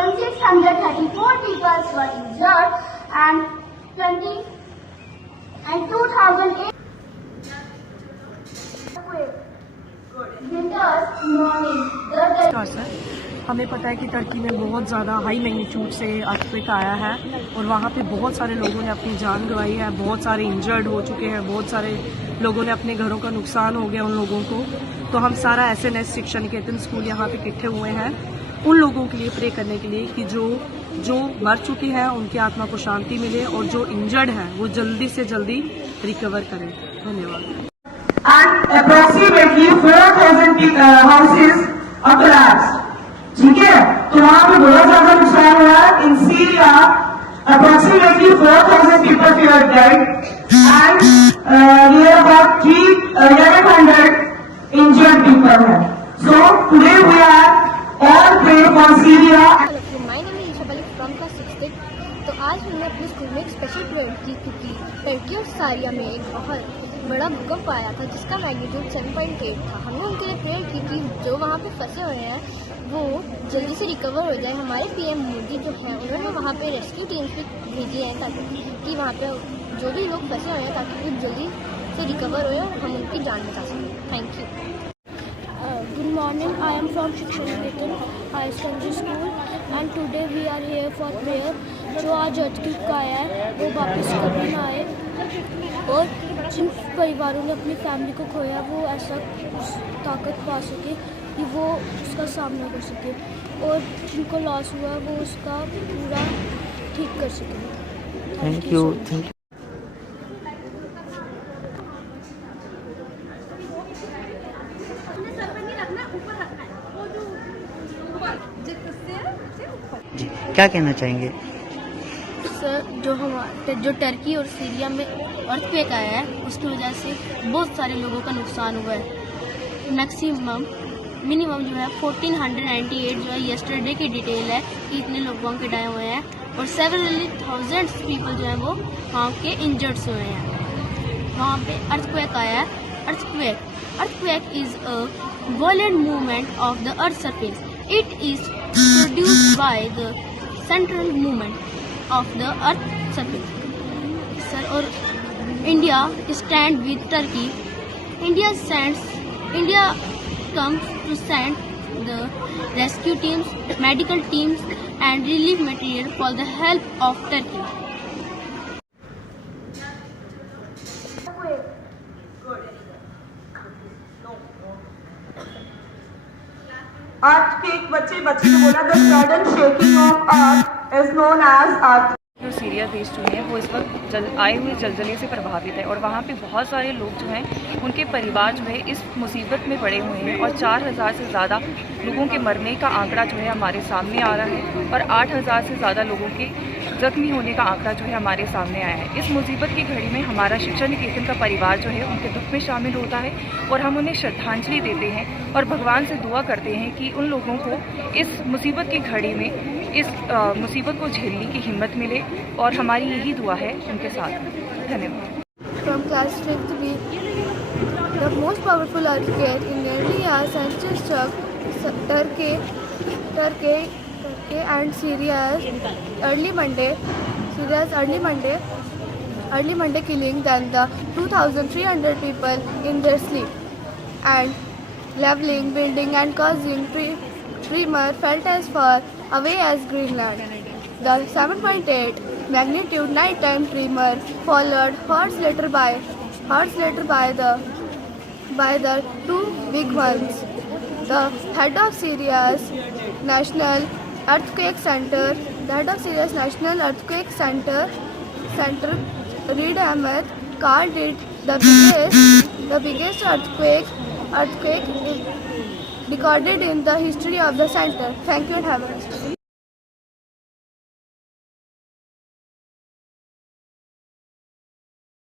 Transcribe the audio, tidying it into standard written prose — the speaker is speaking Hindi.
2,634 people were injured and 2,008 नमस्कार सर, हमें पता है कि टर्की में बहुत ज़्यादा हाई मैग्नीट्यूड से अर्थक्वेक आया है और वहाँ पे बहुत सारे लोगों ने अपनी जान गंवाई है, बहुत सारे इंजर्ड हो चुके हैं, बहुत सारे लोगों ने अपने घरों का नुकसान हो गया उन लोगों को। तो हम सारा SNS शिक्षा निकेतन स्कूल यहाँ पे इकट्ठे हुए हैं उन लोगों के लिए प्रे करने के लिए कि जो मर चुके हैं उनकी आत्मा को शांति मिले और जो इंजर्ड हैं वो जल्दी से जल्दी रिकवर करें। धन्यवाद। And approximately 4,000 houses are collapsed. ठीक है, तो वहाँ पे बहुत ज्यादा नुकसान हुआ है। In Syria, approximately 4,000 people were dead, and we are about 1,100 injured people here. So today we are all pray for Syria. My name is Isabel from class 6th। तो आज हमने अपने स्कूल में एक स्पेशल प्रेयर की क्योंकि टर्की और सीरिया में एक बहुत बड़ा भूकंप आया था जिसका मैग्नीट्यूड 7.8 था। हमने उनके लिए प्रेयर की कि जो वहाँ पे फंसे हुए हैं वो जल्दी से रिकवर हो जाए। हमारे PM मोदी जो है उन्होंने वहाँ पे रेस्क्यू टीम्स भी भेजी हैं ताकि कि वहाँ पे जो भी लोग फंसे हुए हैं ताकि वो जल्दी से रिकवर हो और हम उनकी जान बचा सकें। Thank you. Good morning, I am from Shiksha Niketan High Secondary School and today we are here for prayer। जो आज अर्थक्वेक आया है वो वापस कभी ना आए और जिन परिवारों ने अपनी फैमिली को खोया वो ऐसा ताकत पा सके कि वो उसका सामना कर सके और जिनको लॉस हुआ वो उसका पूरा ठीक कर सके। Thank you. क्या कहना चाहेंगे सर, जो टर्की और सीरिया में अर्थक्वेक आया है उसकी वजह से बहुत सारे लोगों का नुकसान हुआ है। मिनिमम जो है 1498 जो है यस्टरडे की डिटेल है कि इतने लोगों के डाए हुए हैं और 7,000 पीपल जो है वो वहाँ के इंजर्ड्स हुए हैं। वहाँ पे अर्थक्वेक आया है। Earthquake is a violent movement of the earth's surface. It is produced by the central movement of the earth's surface. Sir, और India stand with Turkey. India comes to send the rescue teams, medical teams, and relief material for the help of Turkey. Earthquake, बच्चे ने बोला the sudden shaking of earth is known as earthquake। जो सीरिया देश जो है वो इस वक्त आए हुए जलजले से प्रभावित है और वहाँ पे बहुत सारे लोग जो हैं उनके परिवार जो है इस मुसीबत में पड़े हुए हैं और 4,000 से ज़्यादा लोगों के मरने का आंकड़ा जो है हमारे सामने आ रहा है और 8,000 से ज़्यादा लोगों के जख्मी होने का आंकड़ा जो है हमारे सामने आया है। इस मुसीबत की घड़ी में हमारा शिक्षा निकेतन का परिवार जो है उनके दुख में शामिल होता है और हम उन्हें श्रद्धांजलि देते हैं और भगवान से दुआ करते हैं कि उन लोगों को इस मुसीबत की घड़ी में इस मुसीबत को झेलने की हिम्मत मिले और हमारी यही दुआ है उनके साथ। धन्यवाद। From class 5th B, the most powerful earthquake in nearly a century struck Turkey and Syria's early Monday, killing then the 2,300 people in their sleep and leveling building and causing tremor felt as far away as Greenland. The 7.8 magnitude nighttime tremor followed hours later by the two big ones. The head of Syria's National Earthquake Center, Reed Ahmed, called it the biggest earthquake recorded in the history of the center. Thank you and have a nice day.